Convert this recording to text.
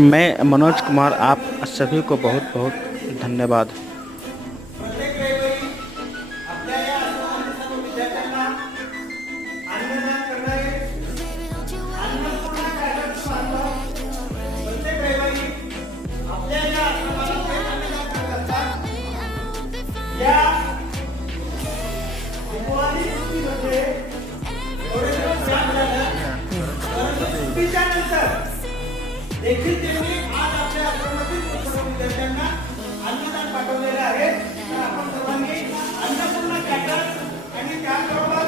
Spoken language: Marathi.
मैं मनोज कुमार, आप सभी को बहुत बहुत धन्यवाद। प्रत्येक रविवारी आपल्या या आश्रमातील सर्व विद्यार्थ्यांना अन्नदान करणारे अन्नपूर्णा चॅरिटेबल ट्रस्ट प्रत्येक रविवारी आपल्या या आश्रमाला ते अन्नदान करत असतात। या उपवादी सुट्टीमध्ये एवढे दिवस काम झालं, परंतु सुट्टीच्या नंतर देखील त्यांनी आज आपल्या आश्रमातील सर्व विद्यार्थ्यांना अन्नदान पाठवलेलं आहे। तर आपण सर्वांनी अन्नपूर्णा चॅरिटेबल आणि त्याचबरोबर